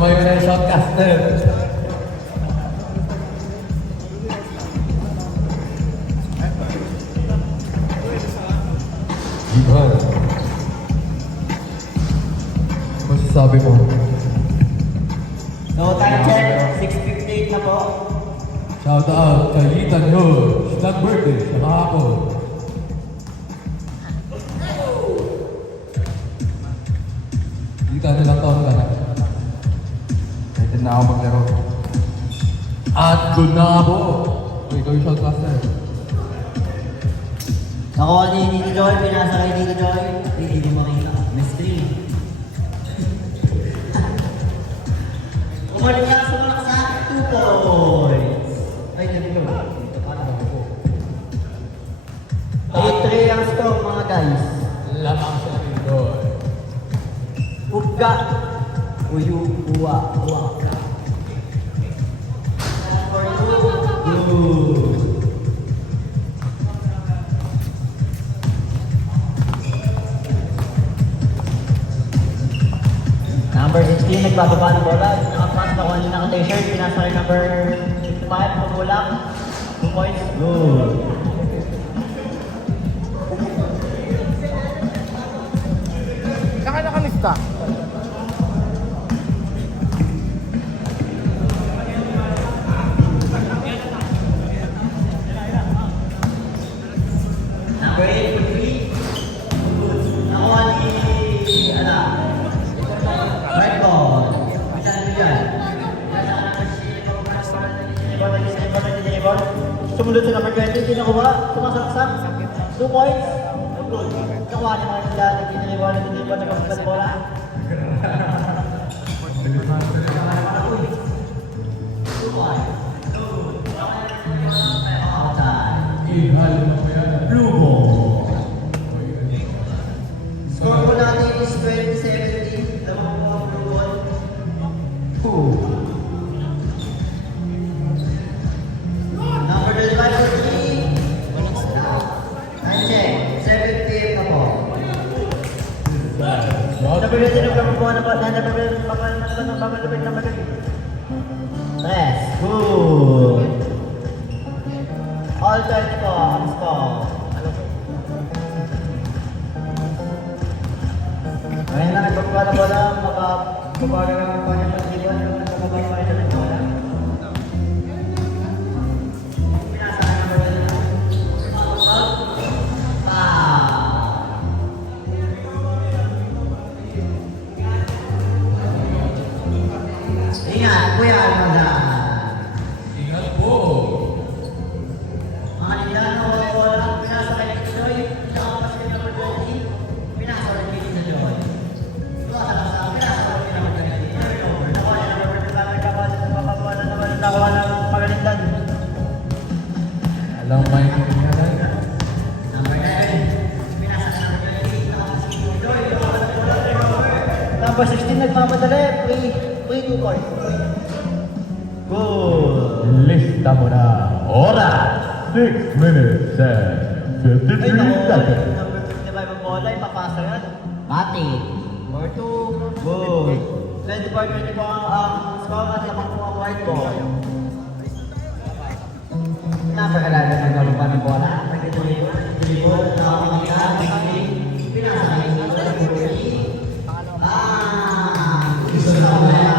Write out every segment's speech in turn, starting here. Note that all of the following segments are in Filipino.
Tumayo na yung shotcaster. Ivan. Masasabi mo? So, time check. 6:58 na po. Shout out kay Ethan Hodge. Happy birthday sa kahapon. Ethan, ilang taon ka na? Pwede na ako maglaro. At good na ako. Ikaw yung shotcaster. Ako ni Nito Joy, pinasa kay Nito Joy. Hindi mo makita. May stream. Umalit ka sumalak sa 2 points. Ay, dito ba? Dito pa na ako. 8-3 ang score mga guys. Lamang sa dito. Upga. Uyu, uwa, uwa. Number 16, nagbababa ng bola. Nakapas na kung naka-t-shirt. Pinasa kay number 55, pagulak. 2 points. Good. Saka nakalista. Number 83. Nakuha ni, right ball. Bisa na dyan. Sumunod sa number 20, hindi nakuha. Sumasaksak. 2 points. Good. Nakuha ni mga nila. Nagdiniliwan, nagkapagkat bola. Blue ball. Score po natin is 20-17. Lamang po ang blue ball. Number 25 for 3. Time check. 7 p.m. na po. Number 20 nagkakuha na po. Number 3. Yes. Good. All 20 po ang score. Ngayon na nagpakuha na bola, makababaga na ang kanyang pagkiliwan yung nagpakuha pa ito ng bola. Pinasa na naman din na. Ingat, kuya, Almanda. Ingat po. Mga nila na bola, pinasa kay Tito Joy, tsaka pas kay number 20, pinasa kay Tito Joy. Nakuha ng Pagalindan. Alam mo yung pinagalan. Number 11. Pinasa na number 20. Number 16 nagmamadali. Free 2 points. Good. Lista mo na. Oras. 6 minutes and 53 Ay, naku. seconds. Number 55 ang bola. Ipapasa yan. Mati. Number 2. Good. 24-24 ang score at lamang po ang white ball. Napakalaga ng galupan ng bola. Nagdilibot na ang mga pinasa kay gusto na ako na.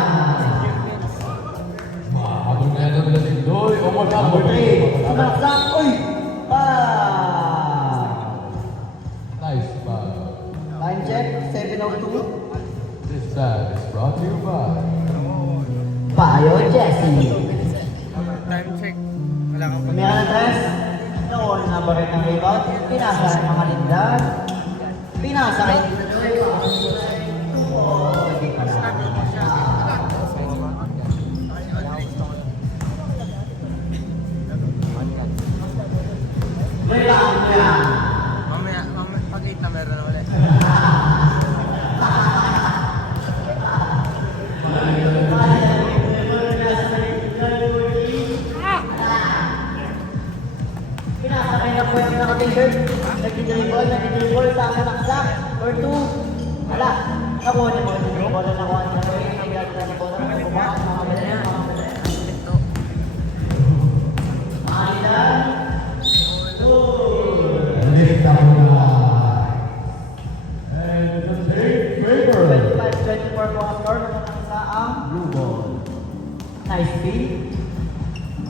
Habang nga naman natin doy. O mo Number 3. Sumaksak. Uy! Nice pa. Time check. 7:02. This time is brought to you by Payo Jesse. Time check. Wala kang Meron ng tres. Noon na ba rin ng rebound? Pinasa ng mga lindan. Pinasa kay Tito Joy. Hindi pa na. May lang yan. Mamaya, pag-8 na meron na ulit. Pinasakay na po yung naka-t-shirt. Nagdidribble, saksak, or 2. Hala, nakuha niya mo. Nakuha niya na po yung naka-t-shirt. baka makamadali na, makamadali na. Malilan. Lift up na. And the take favor. 25-24 po ang score. Natatang sa ang blue ball. Nice speed.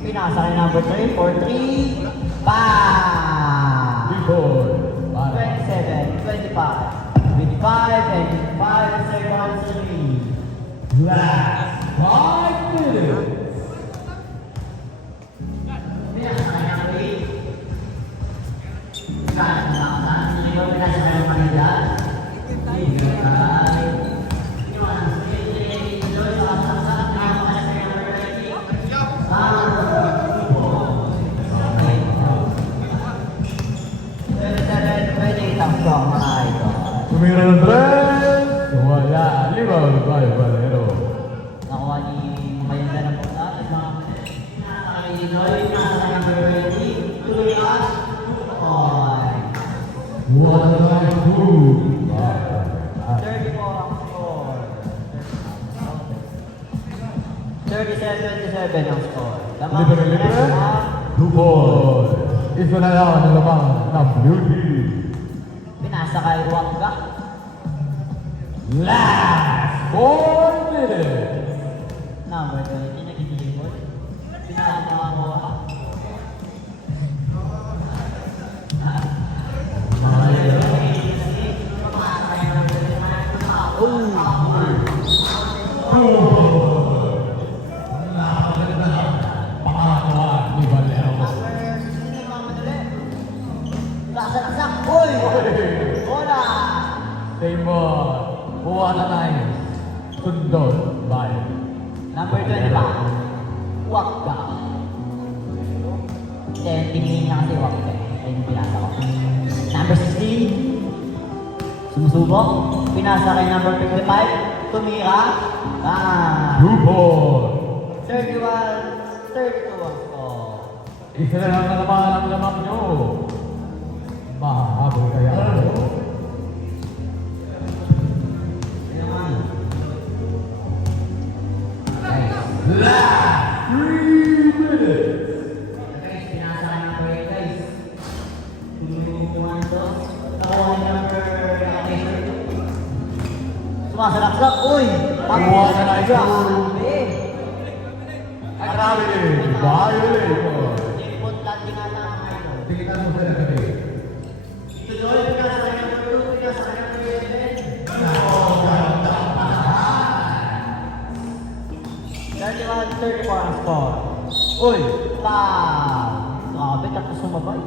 Pinasa kay number 3 for 3. Bang! Before. 27, 25, 25, and 5 seconds remaining. Last 5 minutes. Pinasa kay number 8. Hindi ko pinasa kay number 27, ang score mga idol. Tumira ng tres. Wala. Libaw by Valero. Nakuha ni Mayanda ng punta at mga nakakilinoy na sa number 20. Tuloy at 2 One line two. 30 po ang score. 37-27 ang score. Lamang Libre, libre. ang Two boys. Isa na lang ang lamang ng beauty. pinasa kay Wangga. Last 4 minutes. Number 20, nagiging ball. Pinasa ako. Pangalawa ni Valero. Saksak! Uy! Bola! Timor. Kuha na tayo. Sundot by Number 25, Wangga. Tingin niya kasi Wangga. Ayun yung pinasa ko. Number 16, sumusubok. Pinasa kay number 55, tumira. Two boys. 31, 32 ang score. Isa na lang na naman ang lamang nyo. Mahabol kaya. Last 3 minutes. Guys, pinasa kay number 8 guys. Tumutuan to. Nakuha ni number 8. Sumasalaksak. Uy! Kuha na na ito. Grabe! Ay, grabe din. Violator. Input landing nga lang ngayon. Tingnan mo sa gabi. Tuloy, pinasa kay number 2, pinasa kay number 11. 31-34 ang score. Uy! Grabe, tapos sumabay.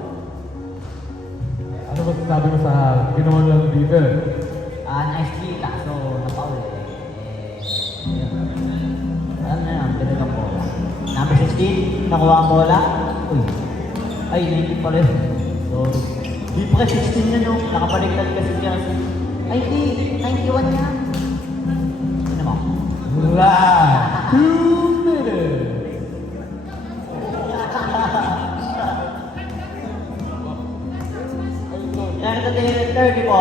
Ano ba sabi mo sa ginawa lang dito? Nice play ka, so napauli. Alam na yan, pwede kang bola. Number 16, nakuha ang bola. Uy! Ay, 19 pa rin. Sorry. Di pa ka 16 na no, nakapaligtad kasi siya. Ay, di, 91 yan. Ano mo? Last 2 minutes. Yan ito din, 30 po.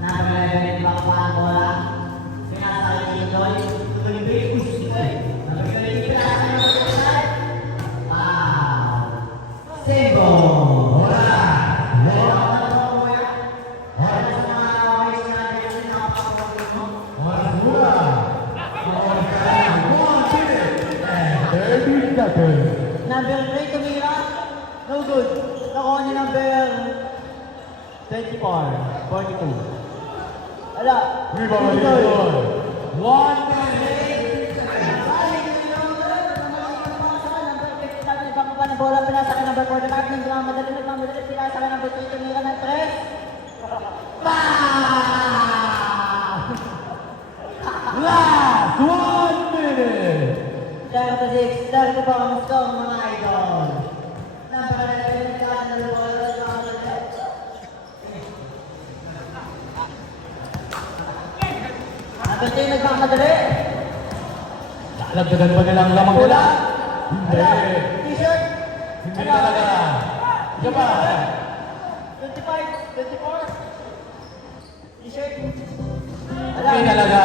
Number 11, nakuha ang bola. Pinasa kay Lloyd. Tuloy ba yung push? Number 20, pinasa kay number 5. Sebo! Number 3, tumira. No good. Nakuha ni number 24, 42. Ala. Viva 1 minute. Ng bola, pinasa ka number 45, nagmamadali, pinasa ka number 3, tumira ng 3. Last 1 minute. 36, 30 po ang score mga idol. Number 11, nagkakan ng bola, number 3, nagmamadali. Lagdagan pa nilang lamang nila. Hindi. Ala, t-shirt. Hindi talaga. Diyan ba? 25, 24. T-shirt. Hindi talaga.